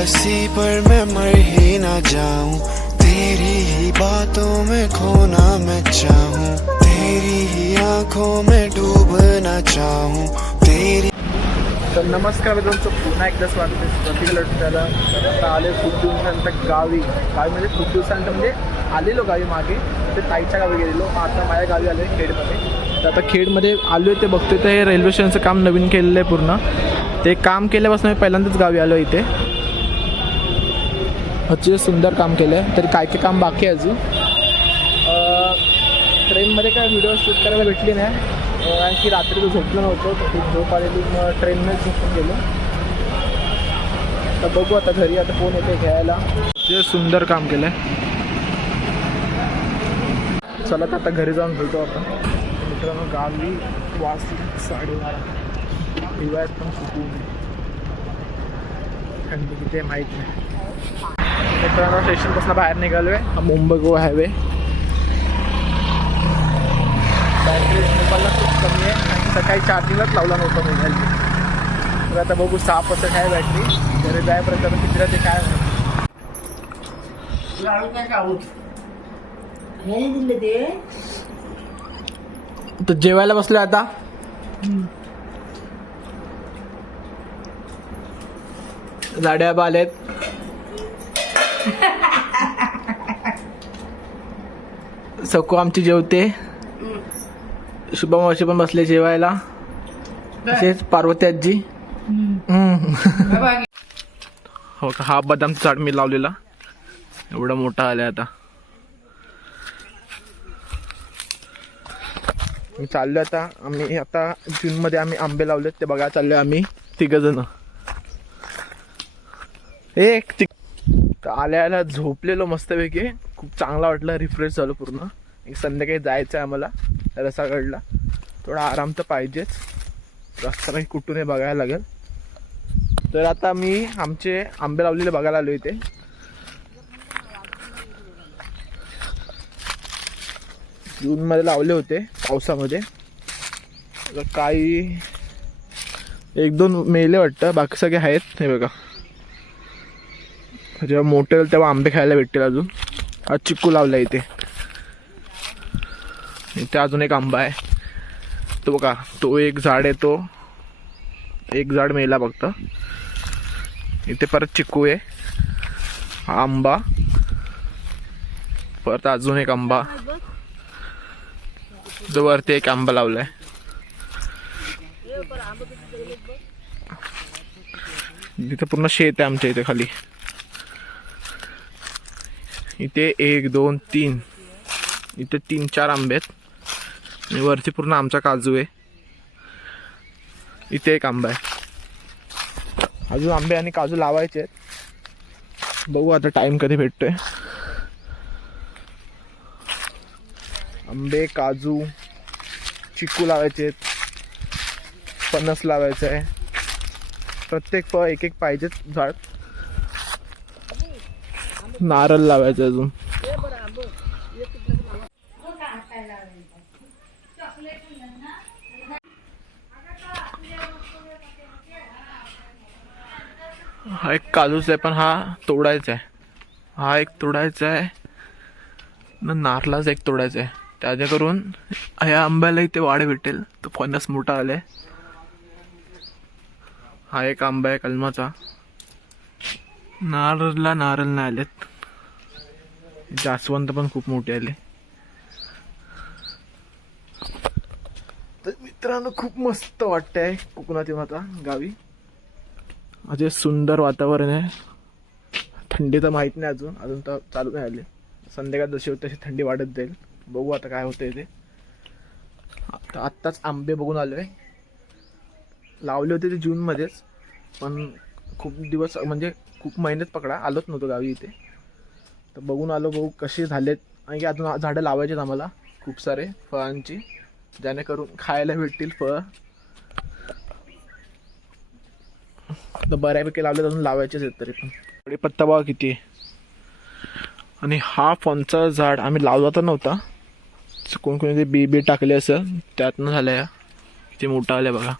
हंसी पर मैं मर ही ना जाऊं। तेरी ही बातों में खोना मैं चाहूं। तेरी ही आंखों में डूबना चाहूं। तेरी तर नमस्कार मित्रांचं पुन्हा एकदा स्वागत आहे प्रतीक लढत्याला तर आता आले खूप दिवसानंतर गावी. गावी म्हणजे खूप दिवसानंतर म्हणजे आलेलो गावी मागे. ते ताईच्या गावी गेलेलो. मग आता माझ्या गावी आलो आहे खेडमध्ये. तर आता खेडमध्ये आलो आहे ते बघतोय. तर हे रेल्वे स्टेशनचं काम नवीन केलेलं आहे पूर्ण. ते काम केल्यापासून मी पहिल्यांदाच गावी आलो इथे. अतिशय सुंदर काम केलं आहे तरी काय काय काम बाकी आहे अजून? ट्रेनमध्ये काय व्हिडिओ शूट करायला भेटली नाही. कारण की रात्री तो झोपलो नव्हतो. तर खूप झोप आलेली मग ट्रेननेच झोपून गेलो. तर बघू आता घरी आता फोन येते घ्यायला ते सुंदर काम केलं आहे चला तर आता घरी जाऊन भेटू आपण. मित्रांनो गावी वाजली साडेबारा हिवाळ्यात पण आहे. थंडी किती आहे माहीत नाही. मित्रांनो स्टेशनपासून बाहेर निघालो आहे हा मुंबई गोवा हायवे. बॅटरी मोबाईलला खूप कमी आहे. आणि सकाळी चार्जिंगलाच लावला नव्हता मोबाईल. तर आता बघू सहा पर्सेंट आहे बॅटरी घरी जायपर्यंत आता किती राहते काय माहिती. हे दिलं ते. तर जेवायला बसलो आता. गाड्या आलेत सकू आमची जेवते. शुभम मावशी पण बसले जेवायला. तसेच पार्वती आजी. हो का हा बदामचा झाड मी लावलेला. एवढा मोठा आलाय आता. मी चाललो आता. आम्ही आता जूनमध्ये आम्ही आंबे लावलेत. ते बघा चाललोय आम्ही तिघ जण एक आल्या आल्या झोपलेलो मस्तपैकी. खूप चांगला वाटलं रिफ्रेश झालो पूर्ण. एक संध्याकाळी जायचं आहे आम्हाला. रसागडला. थोडा आराम तर पाहिजेच. रस्ता काही कुठून बघायला लागेल. तर आता मी आमचे आंबे लावलेले बघायला आलो इथे. जूनमध्ये लावले होते पावसामध्ये. आता काही एक दोन मेले वाटतं. बाकी सगळे आहेत. हे बघा. जेव्हा मोठे होईल तेव्हा आंबे खायला भेटतील अजून. हा चिक्कू लावला इथे. इथे अजून एक आंबा आहे. तो बघा तो एक झाड आहे तो एक झाड मेला फक्त. इथे परत चिक्कू आहे. हा आंबा. परत अजून एक आंबा. जो वरती एक आंबा लावलाय. तिथं पूर्ण शेत आहे आमच्या इथे खाली. इथे एक दोन तीन. इथे तीन चार आंबे आहेत. आणि वरती पूर्ण आमचा काजू आहे. इथे एक आंबा आहे. अजून आंबे आणि काजू लावायचे आहेत. बघू आता टाइम कधी भेटतोय. आंबे काजू चिकू लावायचे आहेत. फणस लावायचं आहे. प्रत्येक फळ एक एक पाहिजेच झाड. नारळ लावायचं अजून. हा एक काजूच आहे पण हा तोडायचा आहे. हा एक तोडायचा आहे. न नारळाच एक तोडायचा आहे. त्याच्या करून ह्या आंब्याला इथे वाढ भेटेल. तो फणस मोठा आलाय. हा एक आंबा आहे कलमाचा. नारळला नारळ नाही आलेत. जास्वंत पण खूप मोठे आले. तर मित्रांनो खूप मस्त वाटतंय कोकणात आता गावी. अजय सुंदर वातावरण आहे. थंडी तर माहीत नाही अजून अजून तर चालू नाही आले संध्याकाळ जशी होती तशी थंडी वाढत जाईल. बघू आता काय होतंय ते. आता आत्ताच आंबे बघून आलो आहे लावले होते ते जूनमध्येच पण खूप दिवस म्हणजे खूप महिन्यात पकडा आलोच नव्हतो गावी इथे. तर बघून आलो बघू कसे झालेत. आणि अजून झाडं लावायचे आहेत आम्हाला. खूप सारे फळांची. जेणेकरून खायला भेटतील फळं. तर बऱ्यापैकी लावले अजून लावायचेच आहेत तरी पण. पत्ता बघा किती आणि हा फणचा झाड आम्ही लावला तर नव्हता. कोण कोणी ते बी बी टाकले असं त्यातनं झालं या किती मोठा आल्या बघा.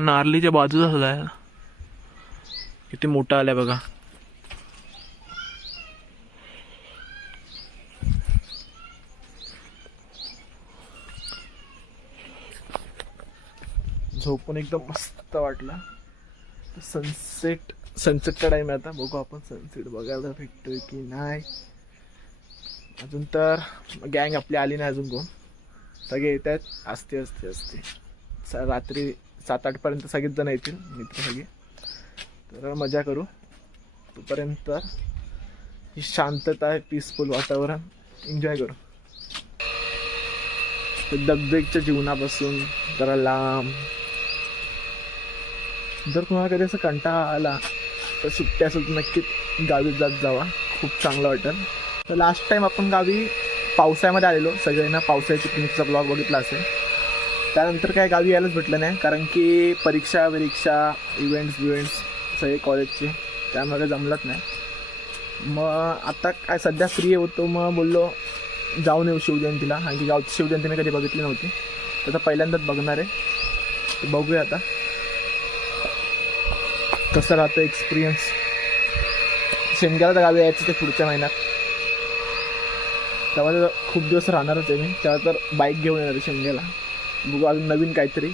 नारलीच्या बाजूचा झाला किती मोठा आलाय बघा. झोपून एकदम मस्त वाटला. सनसेट सनसेटचा टाइम आहे आता. बघू आपण सनसेट बघायला भेटतोय की नाही. अजून तर गँग आपली आली नाही अजून कोण. सगळे येत आहेत असते असते असते. स- रात्री सात आठपर्यंत सगळेच जण येतील. मित्र सगळे. तर मजा करू. तोपर्यंत ही शांतता आहे पीसफुल वातावरण. एन्जॉय करू. तर दगदगच्या जीवनापासून जरा लांब जर तुम्हाला कधी असं कंटाळा आला तर सुट्टी असेल तर नक्कीच गावी जात जावा. खूप चांगलं वाटेल. तर लास्ट टाइम आपण गावी पावसाळ्यामध्ये आलेलो. सगळ्यांना पावसाळ्याची पिकनिकचा ब्लॉग बघितला असेल. त्यानंतर काय गावी यायलाच भेटलं नाही. कारण की परीक्षा विरीक्षा इव्हेंट्स बिव्हेंट्स सगळे कॉलेजचे त्यामुळे जमलंच नाही. मग आता काय सध्या फ्री होतो. मग बोललो जाऊन येऊ शिवजयंतीला. आणखी गावची शिवजयंती मी कधी बघितली नव्हती. तर पहिल्यांदाच बघणार आहे. बघूया आता. कसं राहतं एक्सपिरियन्स शेमग्याला तर गावी यायचं ते पुढच्या महिन्यात. तेव्हा तर खूप दिवस राहणारच आहे मी. तेव्हा तर बाईक घेऊन येणार आहे शेमग्याला. बघू अजून नवीन काहीतरी.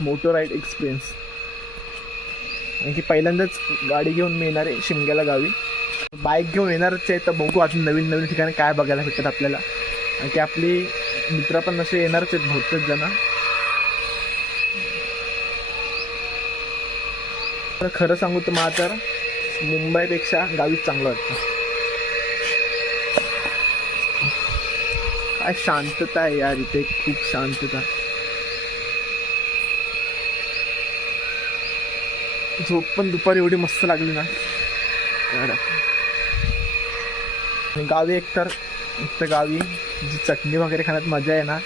मोटो राईड एक्सपिरियन्स आणखी की पहिल्यांदाच गाडी घेऊन मी येणार आहे शिमग्याला गावी. बाईक घेऊन येणारच आहे तर बघू अजून नवीन नवीन ठिकाणी काय बघायला भेटतात आपल्याला. आणखी की आपली मित्र पण असे येणारच आहेत बहुतेक जण. तर खरं सांगू तर मला तर मुंबईपेक्षा गावीच चांगलं वाटतं. काय शांतता आहे यार इथे खूप शांतता. झोप पण दुपारी एवढी मस्त लागली ना. गावी एकतर तर गावी जी चटणी वगैरे खाण्यात मजा आहे ना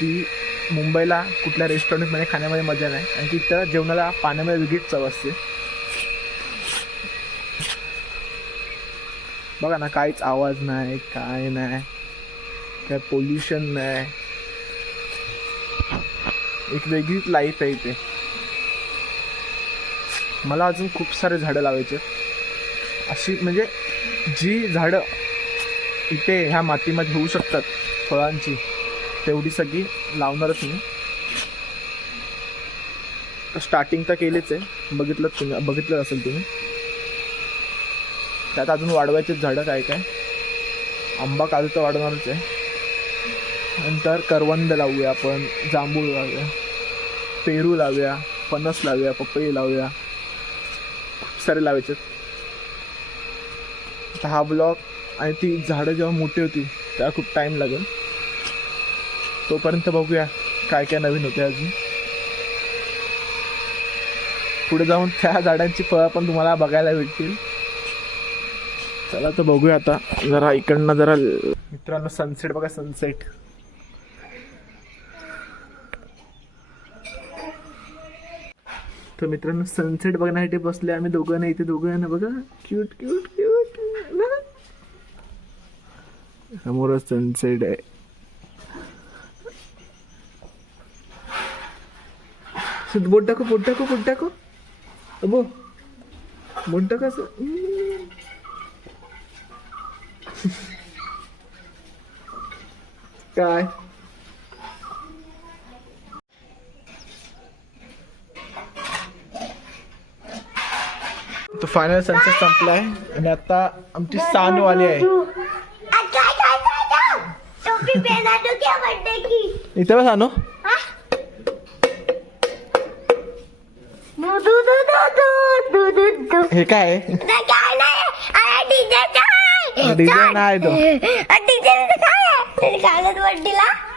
ती मुंबईला कुठल्या रेस्टॉरंटमध्ये खाण्यामध्ये मजा नाही. आणि की त्या जेवणाला पाण्यामध्ये वेगळीच चव असते. बघा ना काहीच आवाज नाही काय नाही काय पोल्युशन नाही. एक वेगळीच लाईफ आहे इथे. मला अजून खूप सारे झाडं लावायचे अशी म्हणजे जी झाडं इथे ह्या मातीमध्ये होऊ शकतात फळांची तेवढी सगळी लावणारच मी. स्टार्टिंग तर केलीच आहे. बघितलं तुम्ही बघितलं असेल तुम्ही. त्यात अजून वाढवायचेच झाडं काय काय? आंबा काजू तर वाढवणारच आहे. नंतर करवंद लावूया आपण जांभूळ लावूया पेरू लावूया फणस लावूया पपई लावूया. खूप सारे लावायचे. हा ब्लॉक आणि ती झाडं जेव्हा मोठी होती तेव्हा खूप टाईम लागेल. तोपर्यंत बघूया काय काय नवीन होते अजून. पुढे जाऊन त्या झाडांची फळं पण तुम्हाला बघायला भेटतील. चला तर बघूया आता जरा इकडनं जरा मित्रांनो सनसेट बघा सनसेट तर मित्रांनो सनसेट बघण्यासाठी बसले आम्ही दोघं नाही इथे दोघं ना बघा क्यूट क्यूट क्यूट समोरच सनसेट आहे. শুধু বোট ডাকো বোট ডাকো বোট ডাকো বো বোট ডাকো আসো काय? तो फायनल सनसेट संपलाय आणि आता आमची सानू आली आहे इथे बस सानू. हे काय? काय नाही. तो.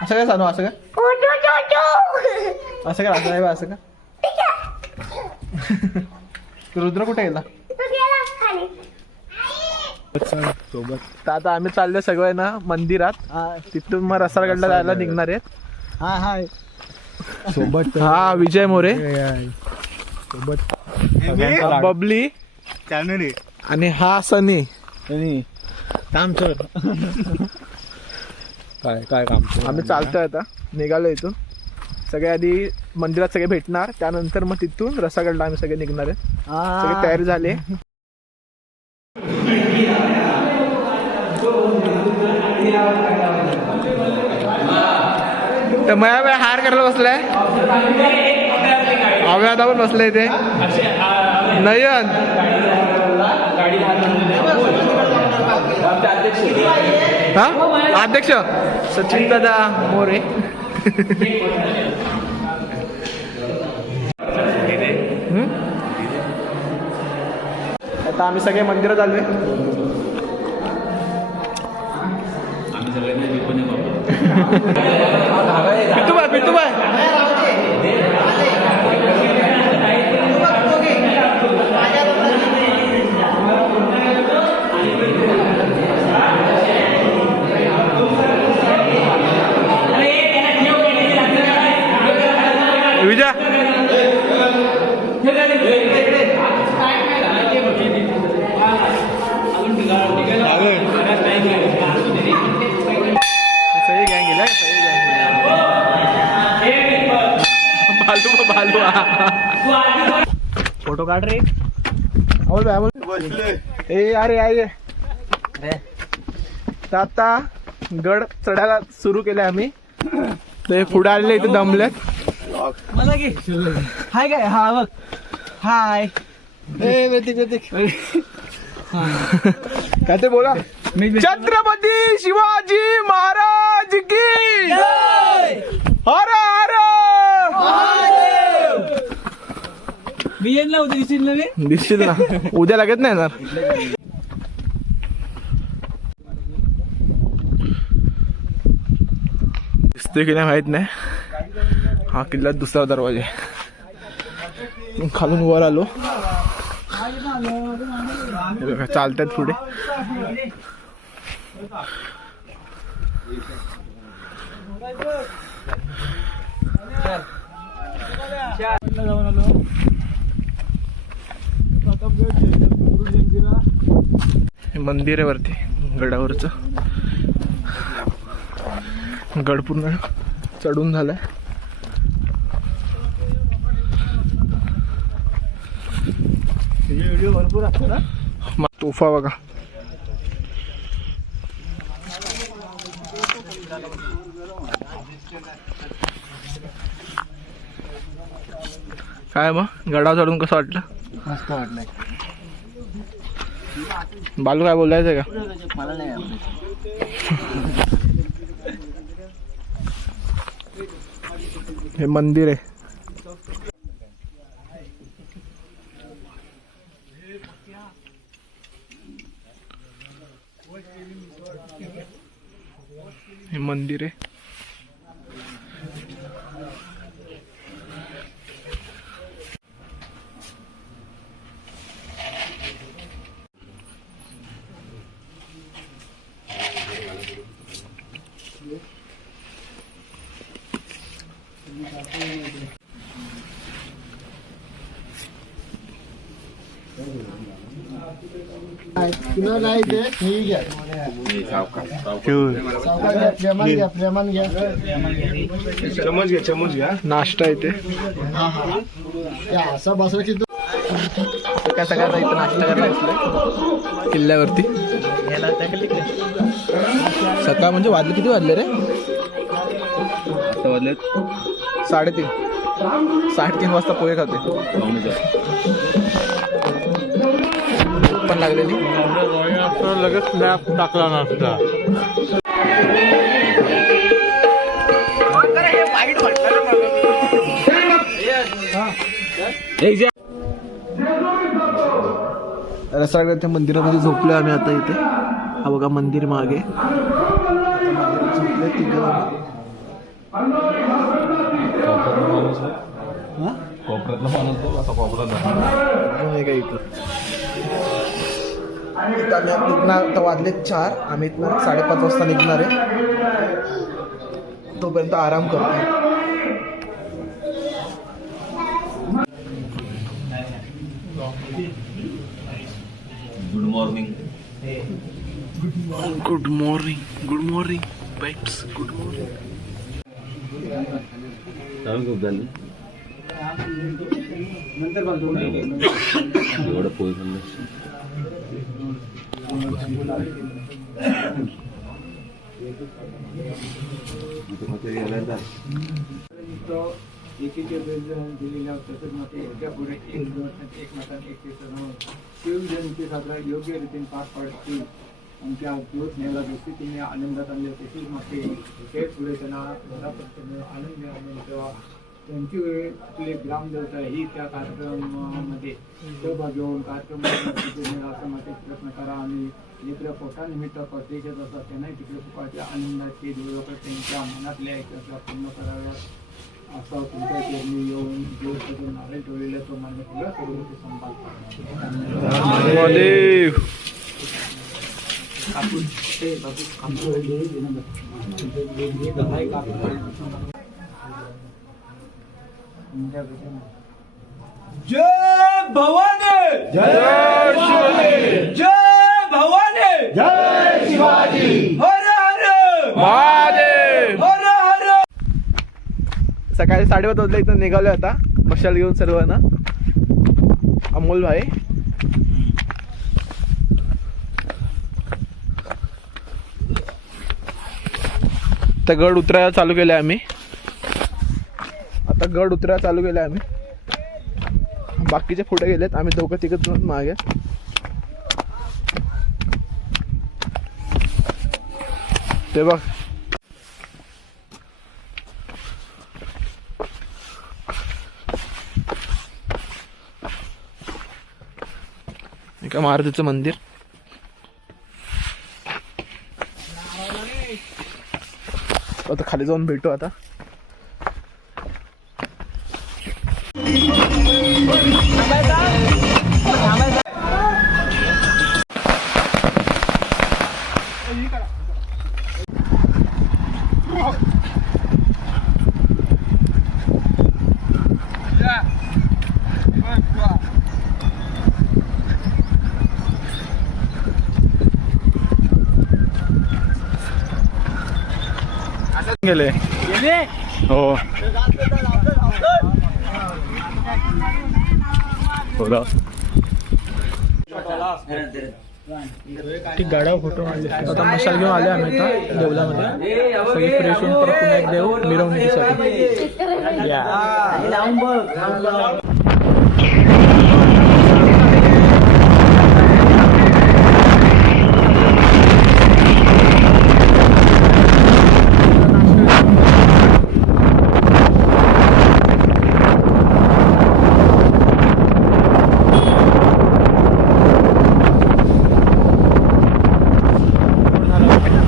असं काय सांगू असं का असं का असं नाही असं का रुद्र कुठे गेला? सोबत. तर आता आम्ही चालले सगळे ना मंदिरात. तिथून मग रसाळगडला जायला निघणार आहेत. हा हा. सोबत हा विजय मोरे. सोबत हा बबली. आणि हा सनी. काम सर काय काय काम आम्ही चालतोय आता. निघालो इथून. सगळे आधी मंदिरात सगळे भेटणार. त्यानंतर मग तिथून रसागडला आम्ही सगळे निघणार आहेत सगळे तयारी झाले. तर मया हार करायला बसलाय? अव्या आता पण बसलाय ते. नयन. हा? अध्यक्ष. सचिन दादा मोरे आता आम्ही सगळे मंदिरात आलोय. सगळ्यांना बाय पितू बाय विजय सही गँग गेला सही गँग भालू भालू फोटो काढ रे बोल बाय बोल ए अरे आहे तर आता गड चढायला सुरू केले आम्ही. ते पुढे आलेले इथे दमलेत. हाय काय? हा बघ. हाय. काय ते बोला? छत्रपती शिवाजी महाराज की. हर हर! मी येईल ना उद्या दिसेल ना ना. उद्या लगेच नाही येणार. दिसतोय की नाही माहीत नाही हा किल्ला दुसरा दरवाजा। आहे. खालून वर आलो चालतात पुढे हे मंदिर आहे वरती गडावरचं. गड पूर्ण चढून झालाय. व्हिडिओ भरपूर असतो तोफा बघा. काय मग? गडावर चढून कसं वाटलं? मस्त वाटलंय. बालू काय बोलायचं का? मला नाही हे मंदिर आहे. हे मंदिर आहे तुला नाही ते ठीक आहे सावकाश घ्या, प्रेमान घ्या प्रेमान घ्या चमच घ्या चमच घ्या नाश्ता येते असं बसलं की तू सकाळ सकाळचा इथं नाश्ता करायला किल्ल्यावरती. सकाळ म्हणजे वाजले किती वाजले रे? वाजले साडेतीन. साडेतीन वाजता पोहे खाते. पण लागलेली. लगेच स्लॅब टाकला नसता रसाळ त्या मंदिरामध्ये झोपलो आम्ही आता इथे हा बघा मंदिर मागे झोपले तिघं जण. हा? अजून एक आहे इथं. इथं आम्ही आता निघणार आता वाजले चार. आम्ही इथनं साडेपाच वाजता निघणार आहे. तोपर्यंत आराम करतो. Good morning good morning bites good morning एवढं पोहे खाल्लं एकीचे दिलेल्या तसंच मग ते एका पुढे एक दोन एकमेकांना एक शिवजयंती साजरा योग्य रीतीने पार पाडतील आमच्या दिवस न्यायला जशी तिने आनंदात आणले तशीच मग ते पुढे त्यांना घरापर्यंत आनंद मिळाला तेव्हा त्यांची वेळ आपली ग्रामदेवता ही त्या कार्यक्रमामध्ये सहभाग घेऊन कार्यक्रम असं माझे प्रयत्न करा आणि जिकडे पोटानिमित्त परदेशात असतात त्यांनाही तिकडे खूप आनंदाचे दिवस त्यांच्या मनातल्या इच्छा पूर्ण कराव्या असं तुमच्या चरणी येऊन जो सगळं नारळ ठेवलेलं तो मान्य सगळं करून ते बापू कापून जय भवानी! जय शिवाजी! जय भवानी! जय शिवाजी! हर हर! महादेव! हर हर! सकाळी साडेपाच वाजता इथं निघालो आता. मशाल घेऊन सर्व ना अमोल भाई. आता गड उतरायला चालू केले आम्ही. गड उतरा चालू केला आम्ही. बाकीचे पुढे गेलेत. आम्ही दोघं तिघं मागे. ते बघ. एका मारुतीचं मंदिर. आता खाली जाऊन भेटू आता. ठीक गाड्यावर फोटो मारले आता मशाल घेऊन आले आम्ही आता देवलामध्ये सगळे फ्रेश होऊन परत पुन्हा एक देव मिरवणुकीसाठी या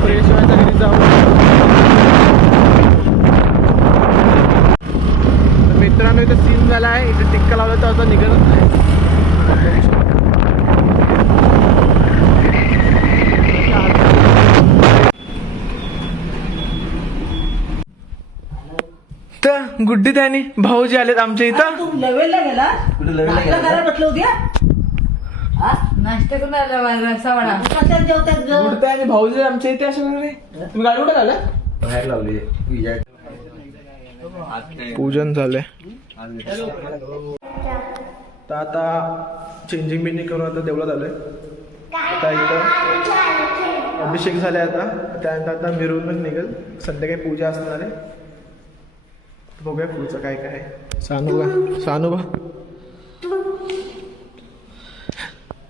फ्रेश व्हायचा घरी जाऊ तर मित्रांनो इथे सीन झाला आहे इथे टिक्का लावला तर आता निघत नाही तर गुड्डी त्याने भाऊजी आलेत आमच्या इथं. तू लेवलला गेला? नाश्ता करून आला वारा सवाडा कशाला जेवतात ग? गुड्डी आणि भाऊजी आमच्या इथे असे तुम्ही गाडी कुठे झालं बाहेर लावली. पूजन झालंय. तर आता चेंजिंग बिंजिंग करून आता देवळात आलोय. आता इथं अभिषेक झाले आता. त्यानंतर आता मिरवणूक निघेल. संध्याकाळी पूजा असणार आहे. बघूया पुढचं काय काय आहे. सानूबा सानूबा.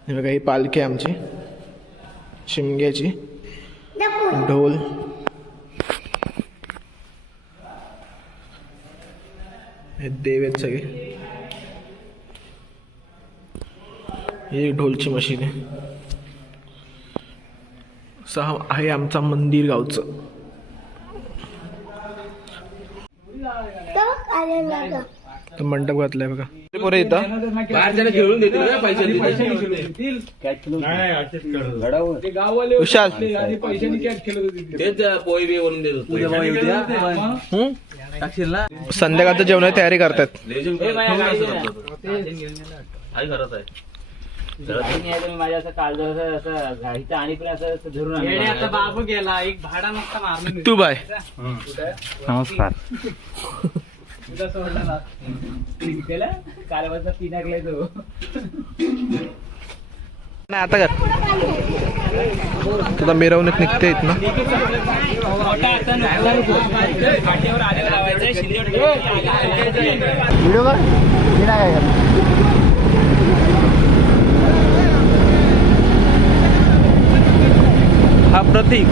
हे बघा ही पालखी आमची. शिमग्याची. ढोल. हे देव आहेत सगळे. ही एक ढोलची मशीन आहे. सहा आहे आमचा मंदिर गावचं. तर मंडप घातलाय बघा. पोरे इथं बाहेर त्याला खेळून देतील का पैसे. तेच बी बनवून देत होते. मग हं? संध्याकाळचं जेवणाची तयारी करतात. ठेवून असं आहे. माझ्या असं काळजात असं असं घाईचं आणि पण असं असं धरून येडे आणलं. आता बाबू गेला. एक भाडा नसता मारला तू बाय. तुला सोडला ना. त्याला कालवाचा पिनाकलाय तो. नाही आता तुला मिरवणूक निघते येत ना व्हिडिओ काय. हा प्रतीक.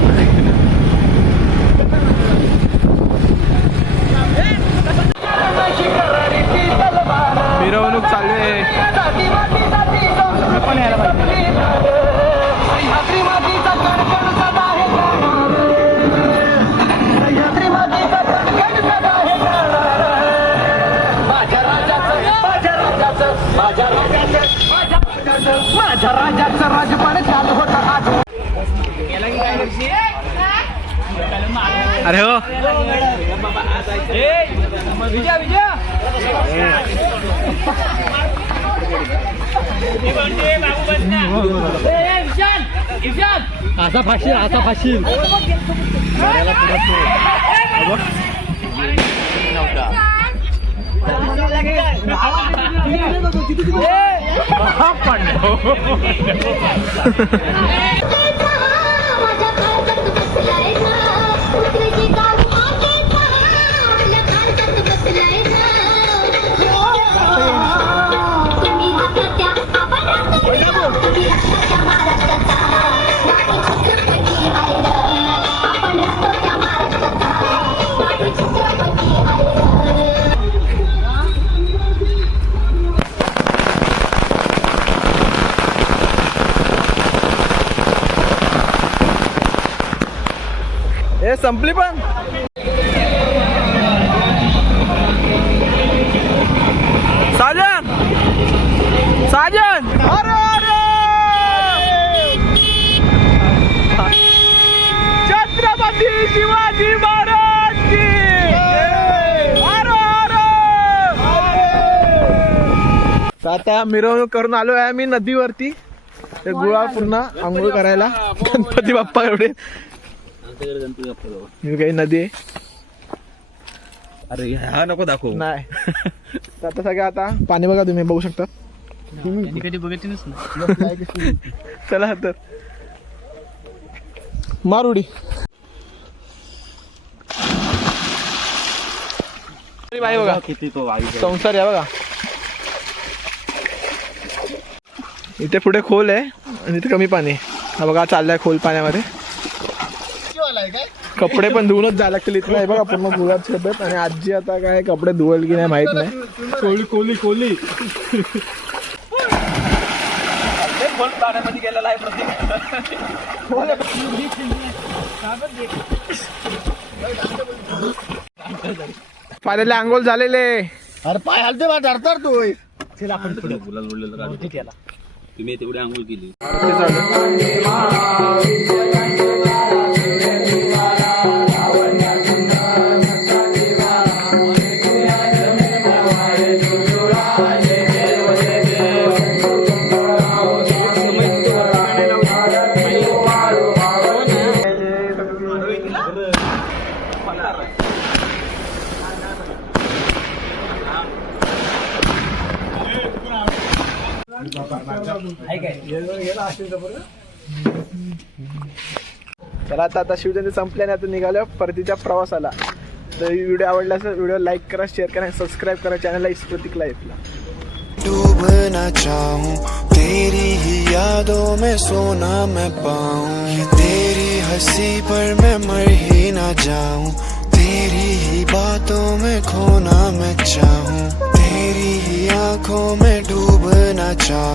अरे हो. असा फाशील असा फाशील. माझ्या संपली पण साजन साजन अरे अरे छत्रपती शिवाजी महाराज की अरे अरे तर आता मिरवणूक करून आलो आहे आम्ही नदीवरती. ते गुळा पूर्ण आंघोळ करायला. गणपती बाप्पा एवढे. आमच्याकडे गणपती बाप्पा जवळ. ही काही नदी आहे. अरे हा नको दाखव. नाही. तर आता सगळं आता पाणी बघा तुम्ही बघू शकता. कधी बघितलंच ना चला तर. मार उडी बाई बघा. किती तो. संसार आहे बघा. इथे पुढे खोल आहे आणि इथे कमी पाणी आहे. हा बघा चाललाय खोल पाण्यामध्ये. कपडे पण धुवूनच जायला लागतील इथलं आहे बघा पूर्ण गुलाब छेपत आणि आजी आता काय कपडे धुवल की नाही माहीत नाही. कोली कोली कोली. पाण्याला आंघोळ झालेले अरे पाय हलते बा तू. काढ. तुम्ही तेवढी आंघोळ केली. चला आता आता शिवजयंती संपल्याने आता निघालो परतीच्या प्रवासाला. तर व्हिडिओ आवडला असेल व्हिडिओ लाईक करा शेअर करा सबस्क्राईब करा चॅनलला प्रतीक लाईफला डूबना चाहूं तेरी ही यादों में सोना मैं पाऊं। तेरी हंसी पर मैं मर ही ना जाऊं। तेरी ही बातों में खोना मैं चाहूं। तेरी ही आंखों में डूबना चाहूं।